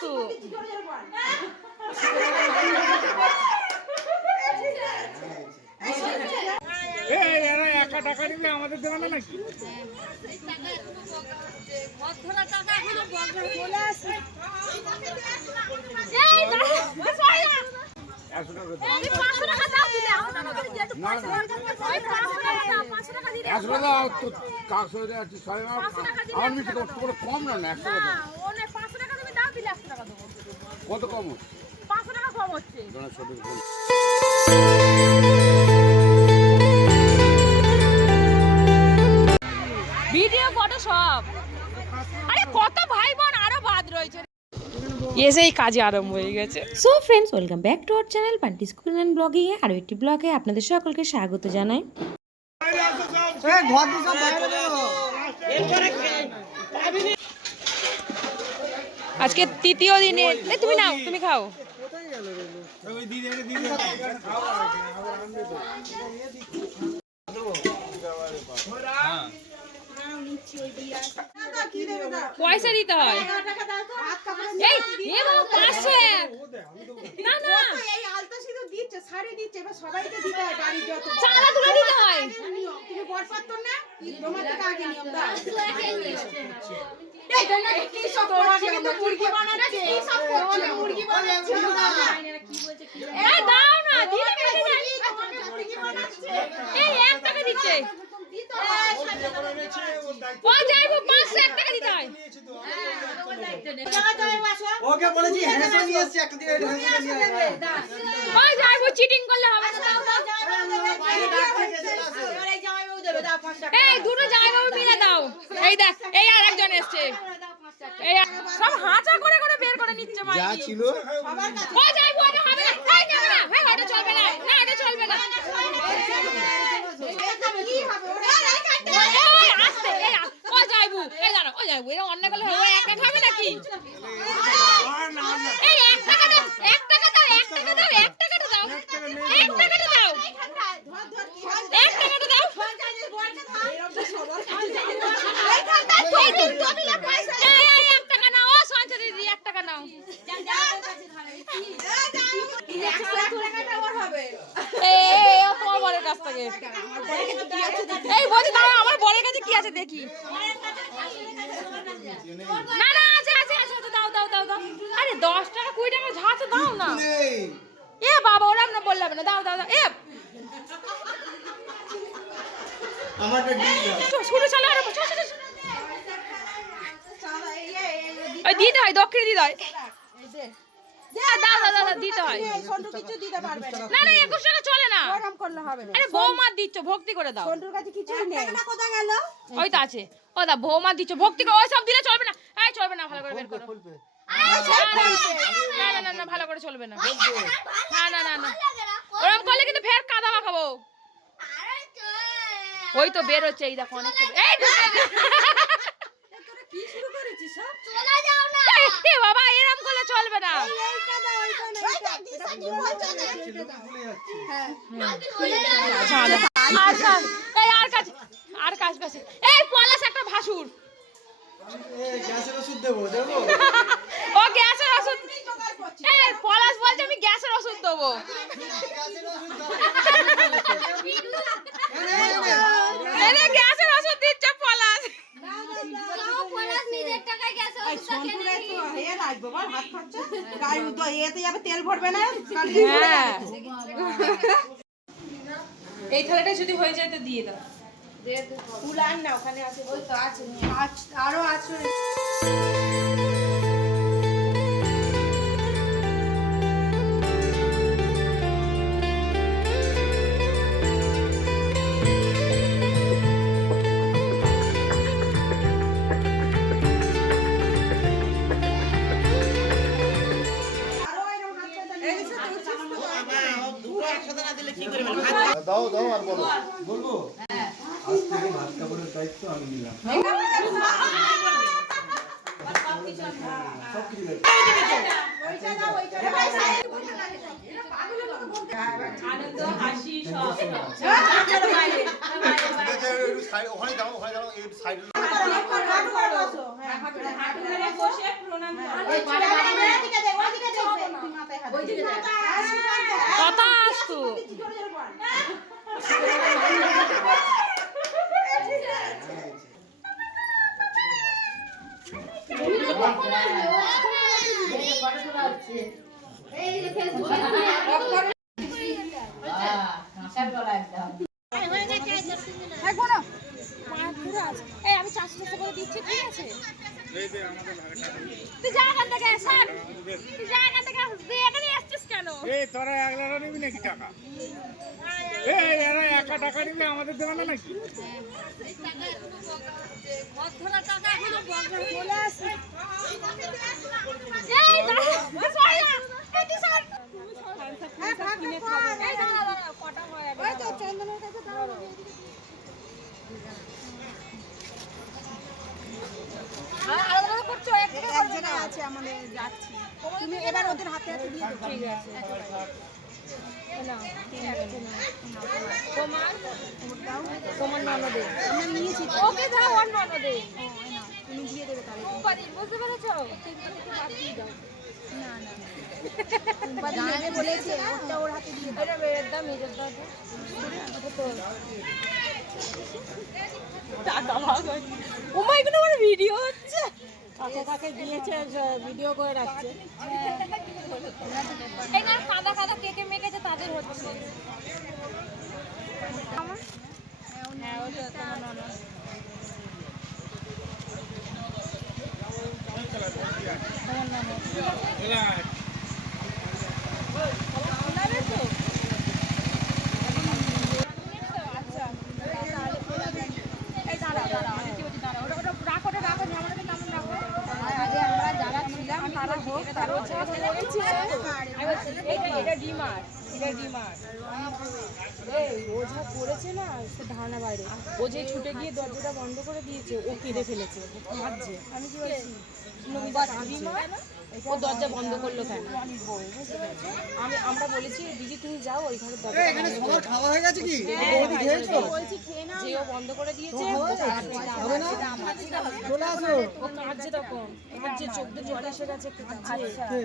বস্তু। টাকা দিলে আমাদের দেবে না নাকি? কম না 100 টাকা। কত কম হচ্ছে? 500 টাকা কম হচ্ছে। ভিডিও ফটো সব। আরে কত ভাই বোন আরো বাদ রয়েছে। এসেই কাজে আরম্ভ হয়ে গেছে। So friends, welcome back to our channel Pantis cooking and ব্লগিং এ আরো একটি ব্লগে আপনাদের সকলকে স্বাগত জানাই। আজকে তৃতীয় দিনে তুমি নাও, তুমি খাও। পয়সা দিতে হয়। এই এ বাবা 500 না না এই আলতা সিঁদুর দিচ্ছে, শাড়ি দিচ্ছে, এবার সবাইকে দিতে হয়, বাড়ির যত চাঁদা তুলে দিতে হয়। তুমি বরপাত্র না, তোমার থেকে আগে নিয়ম দাও। কি সব করছে? কিন্তু মুরগি বানাচ্ছে, কি সব করছে? মুরগি বানাচ্ছে এই দাও না, দিলে কেটে যায়। মুরগি বানাচ্ছে। এই 1 টাকা দিচ্ছে। ও যাইবো 501 টাকা দিতে হয়। ওকে বলেছি হ্যাঁ নিয়ে এসেছি একটা দিন ওই যাইবো, চিটিং করলে হবে না। এই দুটো জামাইবাবু মিলে দাও। এই দেখ, এই আরেকজন এসেছে। এই সব হাঁচা করে করে বের করে নিচ্ছে মাই। যা ছিল ও যাইবো, এটা হবে না। এই যাবে না, এই এটা চলবে না, না এটা চলবে না। কি হবে ওরা? এই আস্তে, এই ও যাইবো, এই জানো ও যাইবো, এটা অন্য করলে ও একা খাবে নাকি? এই 1 টাকা দাও, 1 টাকা দাও, 1 টাকা দাও, 1 টাকাটা দাও, 1 টাকাটা দাও, 1 টাকাটা দাও। এই 1 টাকা নাও, ও সঞ্চয় দিদি 1 টাকা নাও। এই ও তোমার বরের কাছ থেকে। এই বলছি দাও, আমার বরের কাছে কি আছে দেখি। না না আছে আছে আছে, দাও দাও দাও দাও। আরে 10 টাকা 20 টাকা যা আছে দাও না। এ বাবা ওরম না বললাম না, দাও দাও দাও। এ আমারটা দিয়ে দাও শুরু চলো আর ওই দিতে হয়, দক্ষিণে দিতে হয়। দাও দাও দাও দিতে হয়। সন্টু কিছু দিতে পারবে না। না না 21 টাকা চলে না। ওরকম করলে হবে না। আরে বৌমা দিচ্ছ, ভক্তি করে দাও। সন্টুর কাছে কিছুই নেই। টাকাটা কোথায় গেল? ওই তো আছে। ও দা বৌমা দিচ্ছ, ভক্তি করে। ওই সব দিলে চলবে না। এই চলবে না, ভালো করে বের করো। না না না না ভালো করে চলবে না। না না না না ওরকম করলে কিন্তু ফের কাদা মাখাবো। ওই তো বের হচ্ছে, এই দেখো অনেক। এই কি শুরু করেছিস সব? এ বাবা এরকম করলে চলবে না। এইটা দাও, এইটা না, এইটা আর কাজ কাছে। এই পলাশ একটা ভাসুর। এই গ্যাসের ওষুধ দেবো দেবো ও গ্যাসের ওষুধ। এই পলাশ বলছে আমি গ্যাসের ওষুধ দেবো। এনে গ্যাসের ওষুধ দিচ্ছে পলাশ। তেল ভরবে না। হ্যাঁ এই থালাটা যদি হয়ে যায় তো দিয়ে দাও। ফুলান না, ওখানে আছে। ওই তো আছে, আরো আছে। দাও দাও আর বলো বলবো আজ থেকে ভাত কাপড়ের দায়িত্ব আমি নিলাম সব কিছু আনন্দ হাসি সব। ওখানে দাও ওখানে দাও এই সাইড বসে প্রণাম। কথা আসতো এই আমি 400 করে দিচ্ছি, ঠিক আছে? তুই যা এখান থেকে, স্যার তুই যা এখান থেকে, তুই এখানে আসছিস কেন? এই তোরা একলা নিবি নাকি টাকা? এই এরা একা টাকা নিবি, আমাদের দেবে না নাকি? এই দাঁড়া, সরি না, এই তুই স্যার কিনে খাবো। এই দাঁড়া দাঁড়া, কটা হয় এখন? ওই তো চন্দনের কাছে দাও। আলাদা করছো, এক জায়গায় আছে আমাদের যাচ্ছি তুমি এবার ওদের হাতে হাতে দিয়ে দাও। ঠিক আছে। তোমার ননদে আমরা নিয়েছি তো। ওকে দাও, ওর ননদে তুমি দিয়ে দেবে তাহলে। বুঝতে পেরেছো? না না জানাবে বলেছে ওটা ওর হাতে দিয়ে দাও। এটা বেড়ের দাম, নিজের দাম টাকা ভাগ হয়নি। ও মা, এগুলো আমার ভিডিও হচ্ছে। কাকে কাকে দিয়েছে ভিডিও করে রাখছে। এই না কাদা কাদা কেকে মেকেছে তাদের হচ্ছে। হ্যাঁ, ওটা তোমার ননদ। এটা ডিমার, এটা ডিমার। ওঝা করেছে না সে ধারণা বাইরে, ও যে ছুটে গিয়ে দরজাটা বন্ধ করে দিয়েছে, ও কেঁদে ফেলেছে, কাঁদছে। আমি কি বলছি নমিতা কাঁদছে, ও দরজা বন্ধ করলো কেন? আমরা বলেছি দিদি তুমি যাও ওই ঘরের দরজা খাওয়া হয়ে গেছে কি? বলছি খেয়ে নাও, যে ও বন্ধ করে দিয়েছে। চলে আসো। ও কাঁদছে তখন, কাঁদছে, চোখ দিয়ে জল এসে গেছে, কাঁদছে।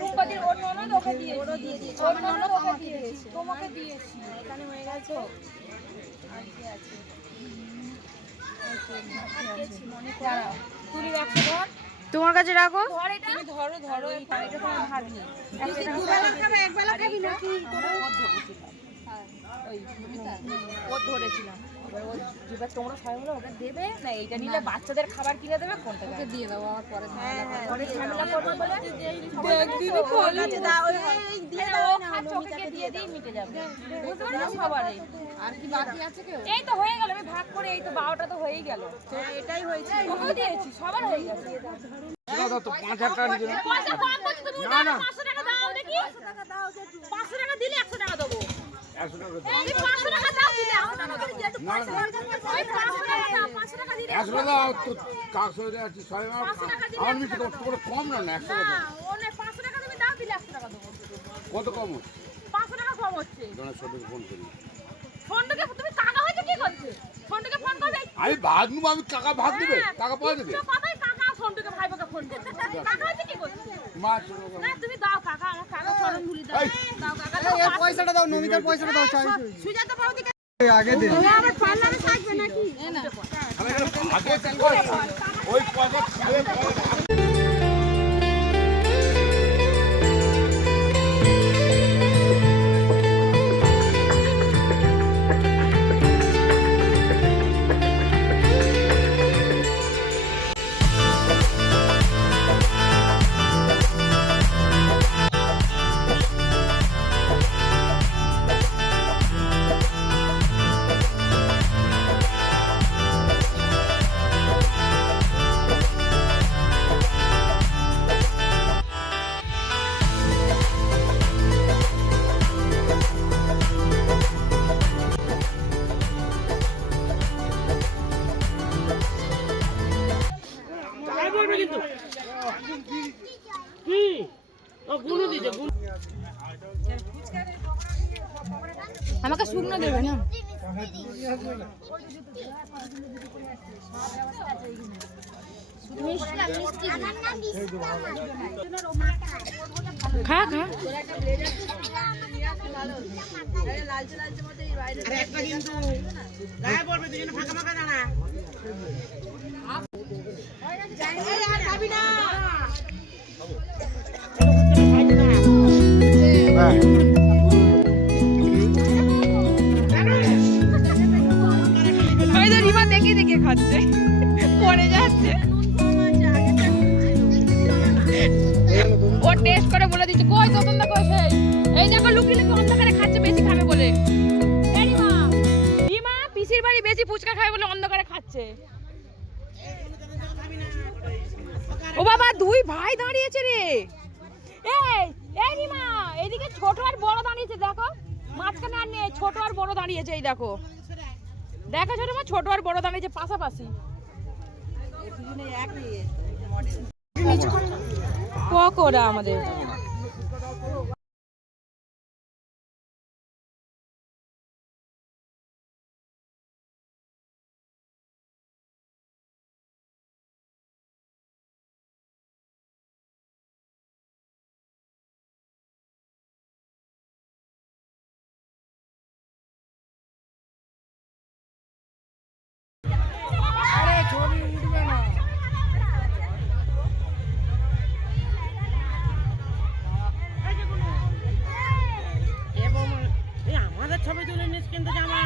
রূপবতীর ওর ননদ ওকে দিয়েছে, ওরও দিয়ে দিয়েছে, ওর ননদ ওকে দিয়েছে, তোমাকে দিয়েছি। এখানে হয়ে গেছে। তুই 100 ধর, তোমার কাছে রাখো। ধর এটা, ধরো ধরো, এটা তোমার ভাগ নেই। একবেলা খাবি নাকি? ও ধরেছিলাম, এবার তোমরা সবাই হলো ওটা দেবে না, এইটা নিলে বাচ্চাদের খাবার কিনে দেবে, কোনটা ওকে দিয়ে দাও। আবার পরে পরে ঝামেলা করবে বলে দেখ দিদি ফোন আছে দাও, এই দিয়ে দাও না, ওকে দিয়ে দিই, মিটে যাবে। বুঝতে পারছো? সবারই। আর কি বাকি আছে কেউ? এই তো হয়ে গেল, আমি ভাগ করে, এই তো 12টা তো হয়েই গেল। এটাই হয়েছে। ওকেও দিয়েছি, সবার হয়ে গেছে। দাদা তো 5,000 টাকা নিবে না। পয়সা কম বলছো তুমি, 500 টাকা দাও দেখি। 500 টাকা দিলে 100 টাকা দেবো। 100 টাকা দাও। এই 500 টাকা দাও দিলে 100 টাকা দেবো। না না, ওই 500 টাকা দাও, 500 টাকা দিলে 100 টাকা দাও তো কাকসো যাচ্ছি 6 মাস। আমার মিষ্টি কত কম না 100 টাকা দাও। ওনে 500 টাকা তুমি দাও দিলে 100 টাকা দেবো। কত কম হচ্ছে? 500 টাকা কম হচ্ছে। জানা সবাইকে ফোন করি। ফোনটাকে তুমি কাকা হয়েছে কি করছে? ফোনটাকে ফোন করবে। আমি ভাগ নেবো, আমি টাকা ভাগ দিবে, টাকা পাওয়া যাবে। তো কথাই কাকা ফোনটাকে ভাইবোকে ফোন করবে। কাকা হয়েছে কি করছে? মাছ না তুমি দাও কাকা, আমার কাকা চরণ ধুলি দাও। দাও কাকা দাও। এই পয়সাটা দাও, নমিতার পয়সাটা দাও। চাই সুজাতা বৌদিকে আগে দে। আবার পার্লারে থাকবে নাকি? না। আমি এখানে ভাগে চাই, ওই পয়সা খাবে পয়সা। আমাকে শুকনো দেবে না? খা খা। ওই তো রিমা দেখে দেখে খাচ্ছে, পড়ে যাচ্ছে। ও টেস্ট করে বলে দিচ্ছে, কই তখন দেখো সেই এই দেখো লুকিয়ে লুকিয়ে অন্ধকারে খাচ্ছে, বেশি খাবে বলে। এই রিমা, রিমা পিসির বাড়ি বেশি ফুচকা খাবে বলে অন্ধকারে খাচ্ছে। ও বাবা, দুই ভাই দাঁড়িয়েছে রে। এই এই রিমা, এইদিকে ছোট আর বড় দাঁড়িয়েছে, দেখো মাঝখানে আর নেই, ছোট আর বড় দাঁড়িয়েছে। এই দেখো দেখো ছোট মা, ছোট আর বড় দাঁড়িয়েছে পাশাপাশি। পকোড়া আমাদের। আমাদের ছবি তুলে নিস কিন্তু জামা।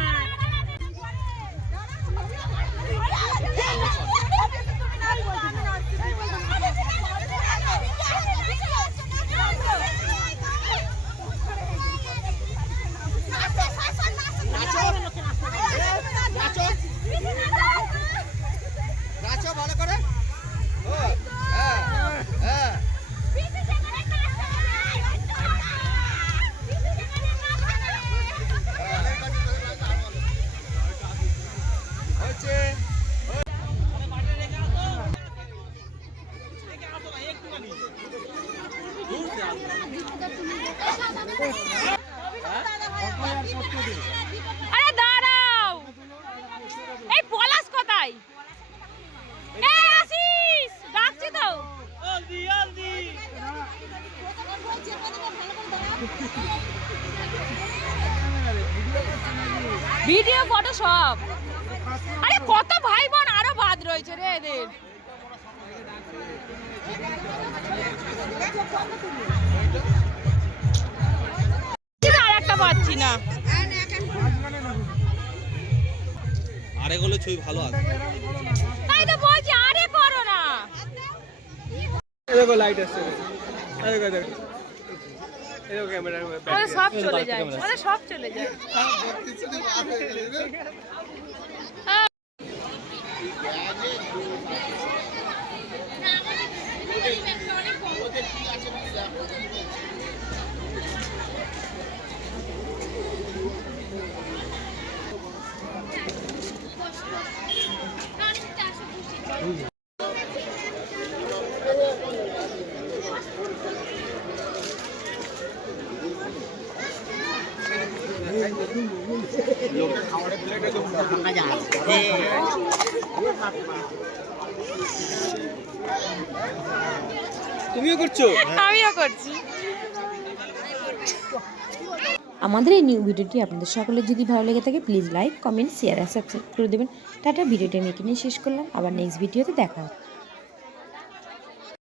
ভালো করে আরে দাঁড়াও, এই পলাশ কোথায়? এই আসিস, ডাকছি তো। ভিডিও ফটো সব। আরে কত ভাই বোন আরো বাদ রয়েছে রে এদের। আর একটা পাচ্ছি না। আরে গুলো ছবি ভালো আছে। তাই তো বলছি, আরে করো না। দেখো লাইট আসছে, দেখো দেখো এই ক্যামেরা ওদের সব চলে যায়, ওদের সব চলে যায়। তুমিও করছো? আমিও করছি। আমাদের এই নিউ ভিডিওটি আপনাদের সকলের যদি ভালো লেগে থাকে প্লিজ লাইক, কমেন্ট, শেয়ার আর সাবস্ক্রাইব করে দেবেন। টাটা, ভিডিওটা আমি এখানেই শেষ করলাম। আবার নেক্সট ভিডিওতে দেখা হবে।